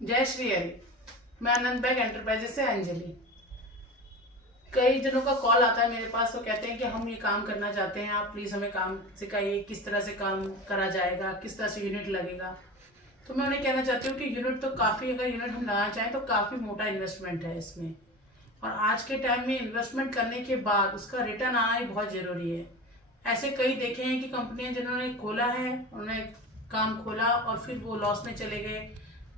जय श्री हरि। मैं आनंद bag enterprises से अंजलि। कई जनों का कॉल आता है मेरे पास, वो कहते हैं कि हम ये काम करना चाहते हैं, आप प्लीज़ हमें काम सिखाइए, किस तरह से काम करा जाएगा, किस तरह से यूनिट लगेगा। तो मैं उन्हें कहना चाहती हूँ कि यूनिट तो काफ़ी, अगर यूनिट हम लगाना चाहें तो काफ़ी मोटा इन्वेस्टमेंट है इसमें, और आज के टाइम में इन्वेस्टमेंट करने के बाद उसका रिटर्न आना ही बहुत ज़रूरी है। ऐसे कई देखे हैं कि कंपनियां जिन्होंने खोला है, उन्होंने काम खोला और फिर वो लॉस में चले गए,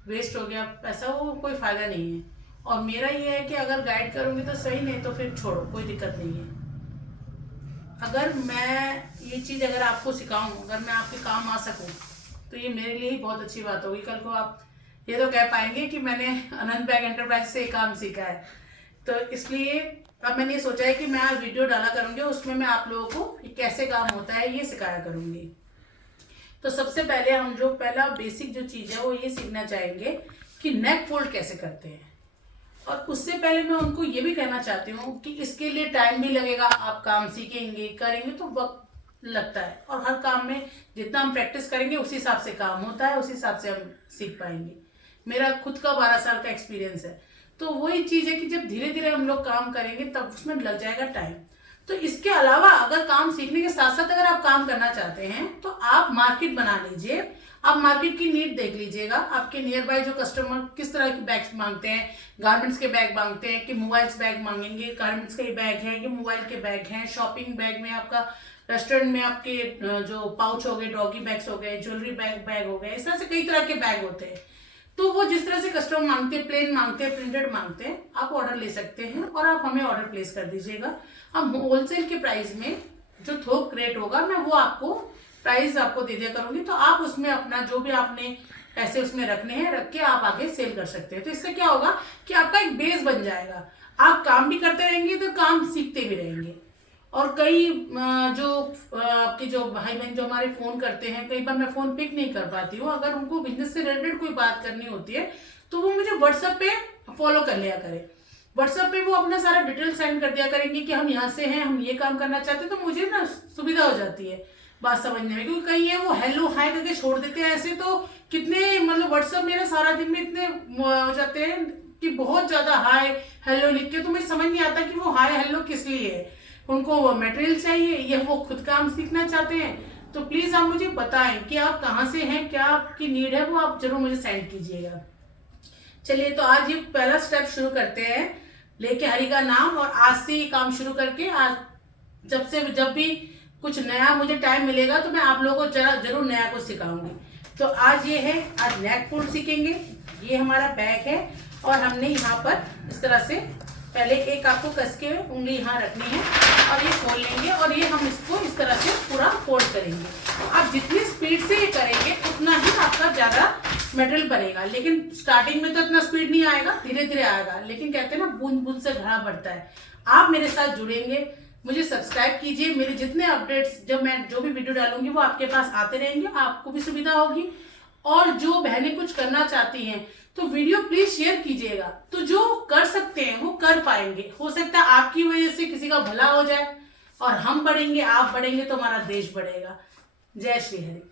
वेस्ट हो गया पैसा, वो कोई फ़ायदा नहीं है। और मेरा ये है कि अगर गाइड करूँगी तो सही, नहीं तो फिर छोड़ो, कोई दिक्कत नहीं है। अगर मैं ये चीज़ अगर आपको सिखाऊं, अगर मैं आपके काम आ सकूं, तो ये मेरे लिए ही बहुत अच्छी बात होगी। कल को आप ये तो कह पाएंगे कि मैंने अनंत बैग एंटरप्राइज से ये काम सीखा है। तो इसलिए अब मैंने ये सोचा है कि मैं आज वीडियो डाला करूंगी, उसमें मैं आप लोगों को ये कैसे काम होता है ये सिखाया करूंगी। तो सबसे पहले हम जो पहला बेसिक जो चीज़ है वो ये सीखना चाहेंगे कि नेक फोल्ड कैसे करते हैं। और उससे पहले मैं उनको ये भी कहना चाहती हूँ कि इसके लिए टाइम भी लगेगा। आप काम सीखेंगे, करेंगे तो वक्त लगता है, और हर काम में जितना हम प्रैक्टिस करेंगे उसी हिसाब से काम होता है, उसी हिसाब से हम सीख पाएंगे। मेरा खुद का 12 साल का एक्सपीरियंस है। तो वही चीज़ है कि जब धीरे धीरे हम लोग काम करेंगे तब उसमें लग जाएगा टाइम। तो इसके अलावा अगर काम सीखने के साथ साथ अगर आप काम करना चाहते हैं तो आप मार्केट बना लीजिए। आप मार्केट की नीड देख लीजिएगा, आपके नियर बाय जो कस्टमर किस तरह के बैग्स मांगते हैं। गारमेंट्स के बैग मांगते हैं कि मोबाइल्स बैग मांगेंगे, गारमेंट्स के बैग हैं कि मोबाइल के बैग हैं, शॉपिंग बैग में आपका, रेस्टोरेंट में आपके जो पाउच हो गए, डॉगी बैग्स हो गए, ज्वेलरी बैग हो गए, इस तरह से कई तरह के बैग होते हैं। तो वो जिस तरह से कस्टमर मांगते हैं, प्लेन मांगते हैं, प्रिंटेड मांगते हैं, आप ऑर्डर ले सकते हैं और आप हमें ऑर्डर प्लेस कर दीजिएगा। हम होलसेल के प्राइस में जो थोक रेट होगा मैं वो आपको प्राइस आपको दे दिया करूंगी। तो आप उसमें अपना जो भी आपने पैसे उसमें रखने हैं रख के आप आगे सेल कर सकते हैं। तो इससे क्या होगा कि आपका एक बेस बन जाएगा, आप काम भी करते रहेंगे तो काम सीखते भी रहेंगे। और कई जो आपके जो भाई बहन जो हमारे फोन करते हैं, कई बार मैं फोन पिक नहीं कर पाती हूँ, अगर उनको बिजनेस से रिलेटेड कोई बात करनी होती है तो वो मुझे व्हाट्सएप पे फॉलो कर लिया करें। व्हाट्सएप पे वो अपना सारा डिटेल सेंड कर दिया करेंगे कि हम यहाँ से हैं, हम ये काम करना चाहते हैं, तो मुझे ना सुविधा हो जाती है बात समझने में। क्योंकि कई है वो हेलो हाय करके छोड़ देते हैं, ऐसे तो कितने मतलब व्हाट्सएप मेरे सारा दिन में इतने हो जाते हैं कि बहुत ज्यादा हाय हेलो लिख के, तो मुझे समझ नहीं आता कि वो हाय हेलो किस लिए है। उनको वो मटेरियल चाहिए या वो खुद काम सीखना चाहते हैं। तो प्लीज आप मुझे बताएं कि आप कहाँ से हैं, क्या आपकी नीड है, वो आप जरूर मुझे सेंड कीजिएगा। चलिए, तो आज ये पहला स्टेप शुरू करते हैं, लेके हरि का नाम, और आज से ये काम शुरू करके आज जब भी कुछ नया मुझे टाइम मिलेगा तो मैं आप लोगों को जरूर नया कुछ सिखाऊंगी। तो आज ये है, आज नेक फोल्ड सीखेंगे। ये हमारा बैग है और हमने यहाँ पर इस तरह से पहले एक आपको कस के उंगली यहाँ रखनी है और ये खोल लेंगे, और ये हम इसको इस तरह से पूरा फोल्ड करेंगे। आप जितनी स्पीड से ये करेंगे उतना ही आपका ज्यादा मटेरियल बनेगा। लेकिन स्टार्टिंग में तो इतना स्पीड नहीं आएगा, धीरे धीरे आएगा। लेकिन कहते हैं ना, बूंद बूंद से घड़ा बढ़ता है। आप मेरे साथ जुड़ेंगे, मुझे सब्सक्राइब कीजिए। मेरे जितने अपडेट्स, जब मैं जो भी वीडियो डालूंगी वो आपके पास आते रहेंगे, आपको भी सुविधा होगी। और जो बहनें कुछ करना चाहती हैं तो वीडियो प्लीज शेयर कीजिएगा, तो जो कर सकते हैं वो कर पाएंगे। हो सकता है आपकी वजह से किसी का भला हो जाए, और हम बढ़ेंगे, आप बढ़ेंगे तो हमारा देश बढ़ेगा। जय श्री हरि।